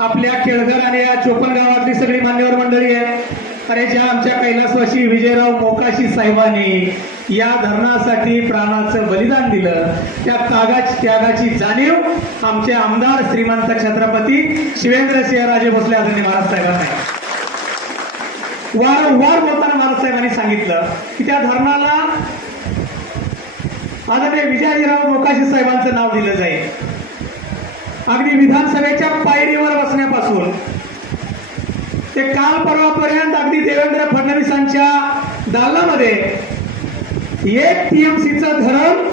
आपल्या केळघर आणि या चोपण गावातली सगळी मान्यवर मंडळी आहे. अरे ज्या आमच्या कैलासवाशी विजयराव मोकाशी साहेबांनी या धरणासाठी प्राणाचं बलिदान दिलं त्या त्यागाची त्यागाची जाणीव आमचे आमदार श्रीमंत छत्रपती शिवेंद्र सिंहराजे भोसले आदरणीय महाराज साहेबांना. वारंवार बोलताना महाराज साहेबांनी सांगितलं की त्या धरणाला आदरणीय विजयराव मोकाशी साहेबांचं नाव दिलं जाईल. अगदी विधानसभेच्या पायरीवर बसण्यापासून ते काल परवापर्यंत अगदी देवेंद्र फडणवीसांच्या दालनामध्ये एक टीएमसीचं धरण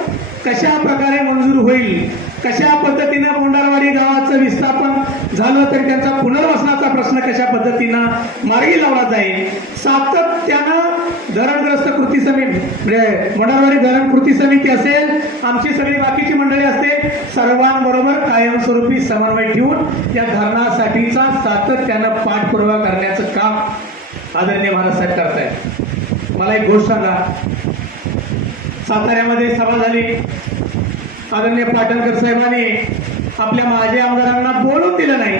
कशा प्रकारे मंजूर होईल? कशा पद्धतीनं बोंडारवाडी गावाचं विस्थापन झालं तर त्यांचा पुनर्वसनाचा प्रश्न कशा पद्धतीनं मार्गी लावला जाईल? सातत्यानं धरणग्रस्त कृती समिती म्हणजे बोंडारवाडी धरण कृती समिती असेल आमची सगळी बाकीची मंडळी असते सर्वांबरोबर कायमस्वरूपी समन्वय ठेवून या धरणासाठीचा सातत्यानं पाठपुरावा करण्याचं काम आदरणीय महाराज साहेब करतायत. मला एक गोष्ट सांगा. साताऱ्यामध्ये सभा झाली. आदरणीय पाटणकर साहेबांनी आपल्या माझ्या आमदारांना बोलून दिलं नाही.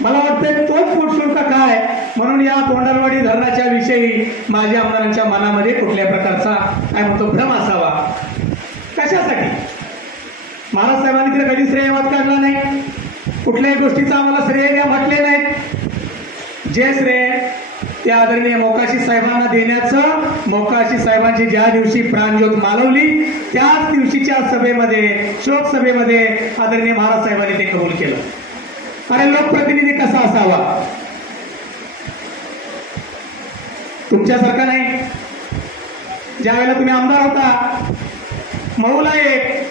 मला वाटतंय तोच पोटशुल्क काय? म्हणून या तोंडारवाडी धरणाच्या विषयी माझ्या आमदारांच्या मनामध्ये कुठल्या प्रकारचा काय म्हणतो भ्रम असावा? कशासाठी? महाराज साहेबांनी तिला कधी श्रेयवाद काढला नाही? कुठल्याही गोष्टीचा आम्हाला श्रेय द्या म्हटले नाहीत. जे श्रेय ते आदरणीय मोकाशी साहेबांना देण्याचं मोकाशी साहेबांची ज्या दिवशी प्राणज्योत मालवली त्याच दिवशीच्या सभेमध्ये शोक सभेमध्ये आदरणीय महाराज साहेबांनी ते कबूल केलं. अरे लोकप्रतिनिधी कसा असावा? तुमच्यासारखा नाही. ज्या वेळेला तुम्ही आमदार होता मऊला एक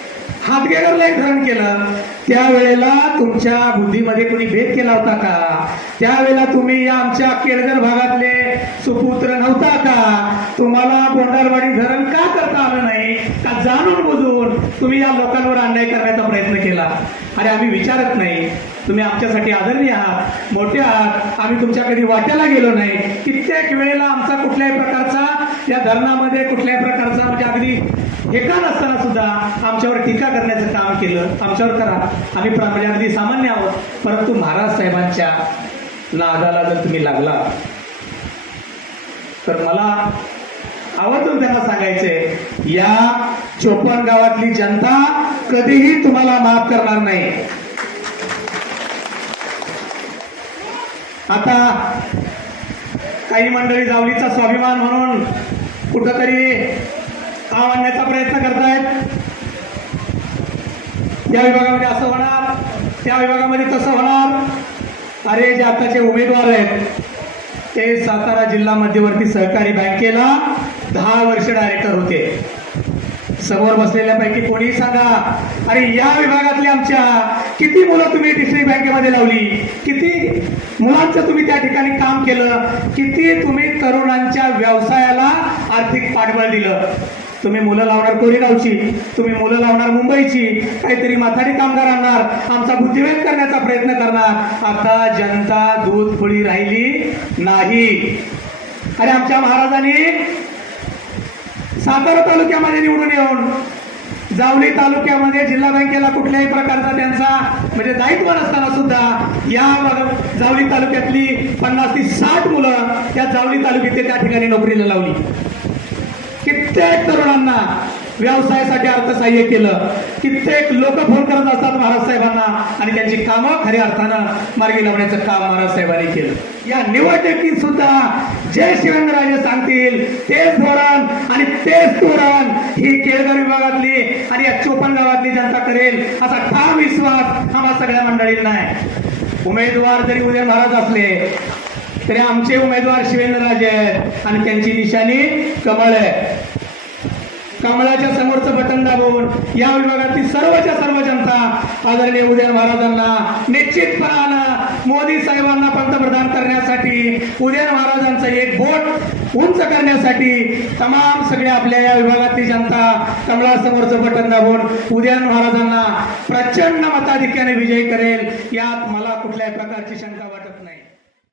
हातगेगरला एक धरण केलं. त्यावेळेला तुमच्या बुद्धीमध्ये कुणी भेद केला होता का? त्यावेळेला तुम्ही या आमच्या केळगर भागातले सुपुत्र नव्हता का? तुम्हाला बोंडारवाडी धरण का करता आलं नाही? का जाणून बुजून तुम्ही या लोकांवर अन्याय करण्याचा प्रयत्न केला? अरे आम्ही विचारत नाही. तुम्ही आमच्यासाठी आदरणीय आहात मोठे आहात. आम्ही तुमच्या कधी वाट्याला गेलो नाही. कित्येक वेळेला आमचा कुठल्याही प्रकारचा या धरणामध्ये कुठल्याही प्रकारचा म्हणजे अगदी एका नसताना सुद्धा आमच्यावर टीका करण्याचं काम केलं. आमच्यावर करा. आम्ही म्हणजे अगदी सामान्य आहोत. परंतु महाराज साहेबांच्या नादाला जर तुम्ही लागला तर मला आवर्जून त्यांना सांगायचंय या चोपण गावातली जनता कधीही तुम्हाला माफ करणार नाही. आता काही मंडळी जावलीचा स्वाभिमान म्हणून कुठंतरी काम आणण्याचा प्रयत्न करतायत. या विभागामध्ये असं होणार त्या विभागामध्ये तसं होणार. अरे जे आताचे उमेदवार आहेत ते सातारा जिल्हा मध्यवर्ती सहकारी बँकेला दहा वर्ष डायरेक्टर होते. समोर बसलेल्यापैकी कोणीही सांगा अरे या विभागातल्या आमच्या किती मुलं तुम्ही तिसरी बँकेमध्ये लावली? किती मुलांचं तुम्ही त्या ठिकाणी काम केलं? किती तुम्ही तरुणांच्या व्यवसायाला आर्थिक पाठबळ दिलं? तुम्ही मुलं लावणार कोरेगावची तुम्ही मुलं लावणार मुंबईची काहीतरी माथाडी कामगार आणणार आमचा बुद्धिभेद करण्याचा प्रयत्न करणार. आता जनता दूध फुळी राहिली नाही. अरे आमच्या महाराजांनी सातारा तालुक्यामध्ये निवडून येऊन जावली तालुक्यामध्ये जिल्हा बँकेला कुठल्याही प्रकारचा त्यांचा म्हणजे दायित्व नसताना सुद्धा या जावली तालुक्यातली पन्नास ती साठ मुलं त्या जावली तालुक्यात त्या ठिकाणी नोकरीला लावली. कित्येक तरुणांना व्यवसायासाठी अर्थसहाय्य केलं. कित्येक लोक फोन करत असतात महाराज साहेबांना आणि त्यांची कामं खऱ्या अर्थानं मार्गी लावण्याचं काम महाराज साहेबांनी केलं. या निवडणुकीत सुद्धा जे शिवेंद्रराजे सांगतील तेच धोरण आणि तेच धोरण ही केळगर विभागातली आणि या चोपन गावातली जनता करेल असा ठाम विश्वास आम्हा सगळ्या मंडळींना आहे उमेदवार जरी उदय महाराज असले तरी आमचे उमेदवार शिवेंद्रराजे आहेत आणि त्यांची निशाणी कमळ आहे. कमळाच्या समोरचं बटन दाबून या विभागातील सर्वच्या सर्व जनता आदरणीय उदयन महाराजांना निश्चितपणानं मोदी साहेबांना पंतप्रधान करण्यासाठी उदयन महाराजांचं एक बोट उंच करण्यासाठी तमाम सगळ्या आपल्या या विभागातली जनता कमळासमोरचं बटन दाबून उदयन महाराजांना प्रचंड मताधिक्याने विजयी करेल. यात मला कुठल्याही प्रकारची शंका वाटत नाही.